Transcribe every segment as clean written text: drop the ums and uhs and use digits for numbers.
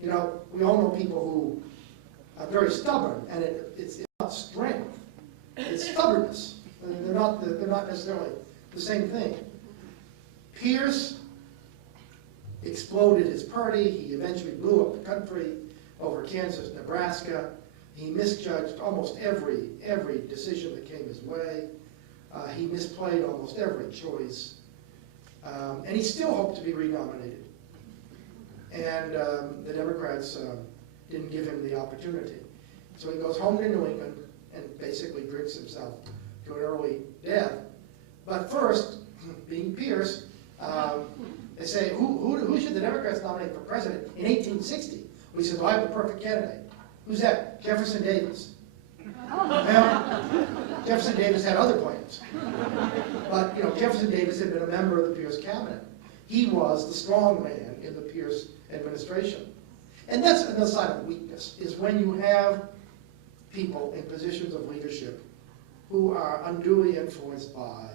You know, we all know people who are very stubborn, and it's not strength, it's stubbornness. They're not necessarily the same thing. Pierce exploded his party. He eventually blew up the country over Kansas, Nebraska. He misjudged almost every decision that came his way. He misplayed almost every choice. And he still hoped to be renominated. And the Democrats didn't give him the opportunity. So he goes home to New England and basically drinks himself to an early death. But first, being Pierce, they say, who should the Democrats nominate for president in 1860? Well, he says, well, I have the perfect candidate. Who's that? Jefferson Davis. Well, Jefferson Davis had other plans. But, you know, Jefferson Davis had been a member of the Pierce cabinet. He was the strong man in the Pierce administration. And that's another sign of weakness, is when you have people in positions of leadership who are unduly influenced by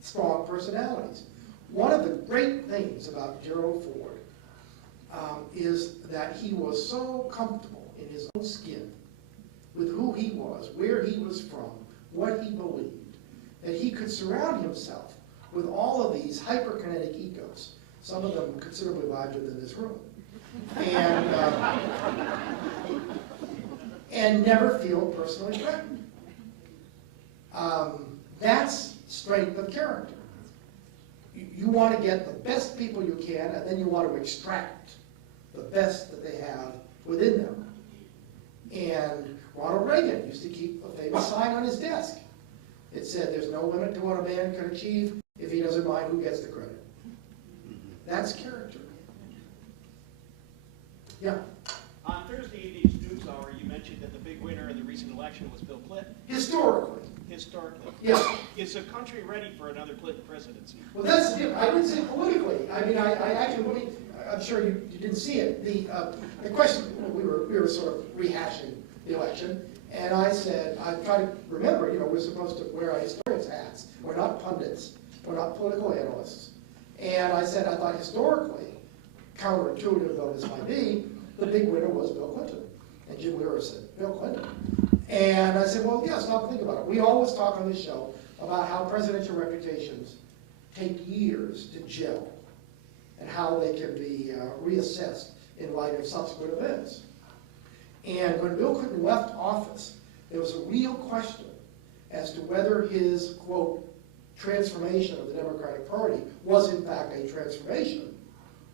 strong personalities. One of the great things about Gerald Ford is that he was so comfortable in his own skin with who he was, where he was from, what he believed, that he could surround himself with all of these hyperkinetic egos, some of them considerably larger than this room, and never feel personally threatened. That's strength of character. You want to get the best people you can, and then you want to extract the best that they have within them. And Ronald Reagan used to keep a famous sign on his desk. It said, there's no limit to what a man can achieve if he doesn't mind who gets the credit. That's character. Yeah? On Thursday evening's news hour, you mentioned that the big winner in the recent election was Bill Clinton. Historically. Historically. Yes. Is the country ready for another Clinton presidency? Well, that's the I didn't say politically. I mean, I actually, I'm sure you didn't see it. The question, we were sort of rehashing the election, and I said, I try to remember, you know, we're supposed to wear our historians' hats. We're not pundits. We're not political analysts. And I said, I thought historically, counterintuitive though this might be, the big winner was Bill Clinton. And Jim Lehrer said, Bill Clinton. And I said, well, yeah, stop and think about it. We always talk on this show about how presidential reputations take years to gel and how they can be reassessed in light of subsequent events. And when Bill Clinton left office, there was a real question as to whether his, quote, transformation of the Democratic Party was in fact a transformation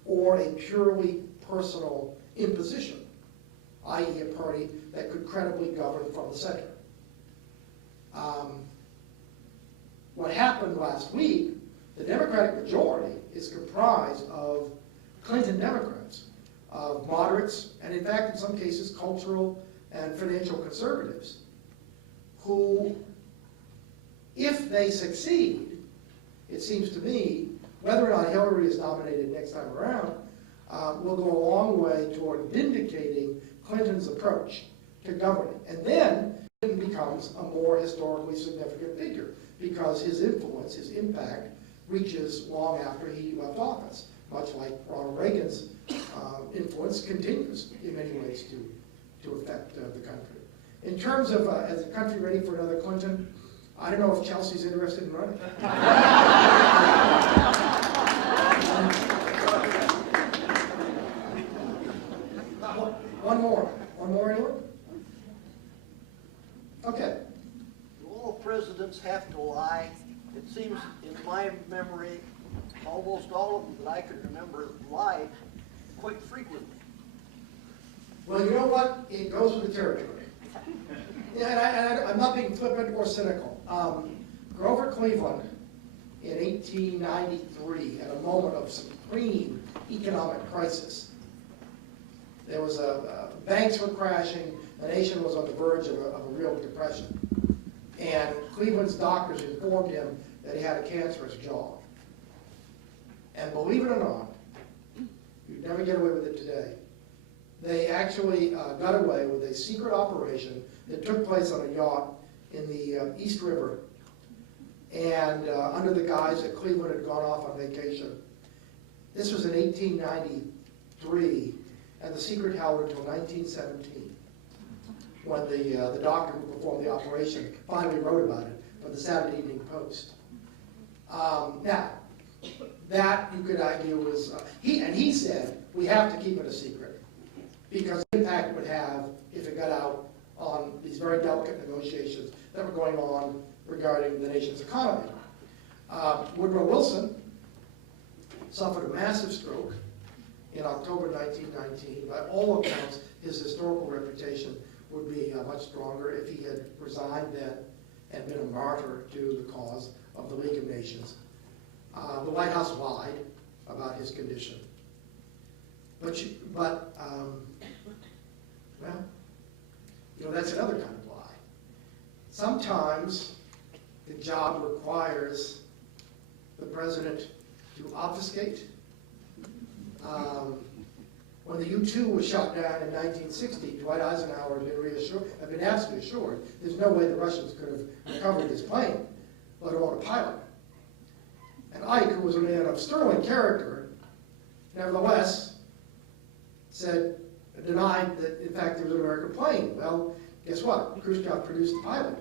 or a purely personal imposition, i.e. a party that could credibly govern from the center. What happened last week, the Democratic majority is comprised of Clinton Democrats, of moderates, and in fact, in some cases, cultural and financial conservatives, who, if they succeed, it seems to me, whether or not Hillary is nominated next time around, will go a long way toward vindicating Clinton's approach to governing. And then Clinton becomes a more historically significant figure because his influence, his impact, reaches long after he left office, much like Ronald Reagan's influence continues in many ways to affect the country. In terms of, is the country ready for another Clinton? I don't know if Chelsea's interested in running. One more, anyone? Okay. Do all presidents have to lie? It seems, in my memory, almost all of them that I could remember lied quite frequently. Well, you know what? It goes with the territory. Yeah, and I'm not being flippant or cynical. Grover Cleveland, in 1893, at a moment of supreme economic crisis, there was banks were crashing, the nation was on the verge of a real depression. And Cleveland's doctors informed him that he had a cancerous jaw. And believe it or not, you'd never get away with it today, they actually got away with a secret operation that took place on a yacht in the East River, and under the guise that Cleveland had gone off on vacation. This was in 1893, and the secret held until 1917, when the doctor who performed the operation finally wrote about it for the Saturday Evening Post. Now, that you could argue was, he said, we have to keep it a secret, because the impact it would have if it got out on these very delicate negotiations that were going on regarding the nation's economy. Woodrow Wilson suffered a massive stroke in October 1919. By all accounts, his historical reputation would be much stronger if he had resigned then and been a martyr to the cause of the League of Nations. The White House lied about his condition. Well, that's another kind of lie. Sometimes the job requires the president to obfuscate. When the U-2 was shot down in 1960, Dwight Eisenhower had been absolutely assured there's no way the Russians could have recovered his plane, let alone a pilot. And Ike, who was a man of sterling character, nevertheless denied that, in fact, there was an American plane. Well, guess what? Khrushchev produced the pilot.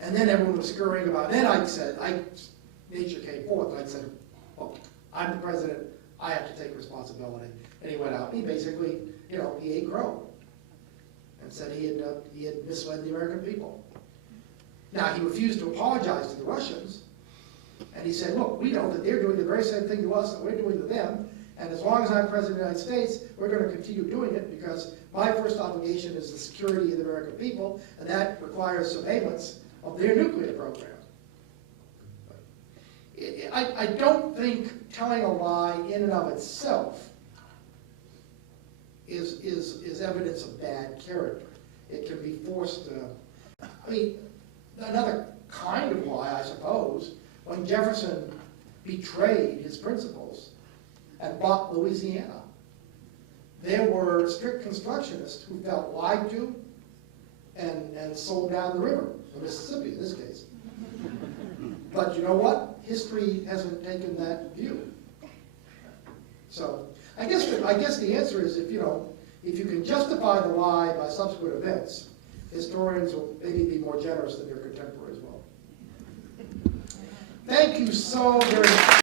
And then everyone was scurrying about it. Then Ike's nature came forth. Ike said, well, I'm the president. I have to take responsibility. And he went out. He basically, he ate crow and said he had misled the American people. Now, he refused to apologize to the Russians. And he said, look, we know that they're doing the very same thing to us that we're doing to them. And as long as I'm president of the United States, we're going to continue doing it because my first obligation is the security of the American people, and that requires surveillance of their nuclear program. I don't think telling a lie in and of itself is evidence of bad character. It can be forced. Another kind of lie, I suppose, when Jefferson betrayed his principles and bought Louisiana, there were strict constructionists who felt lied to and sold down the river, the Mississippi in this case. But you know what? History hasn't taken that view. So I guess the answer is if you can justify the lie by subsequent events, historians will maybe be more generous than their contemporaries will. Thank you so very much.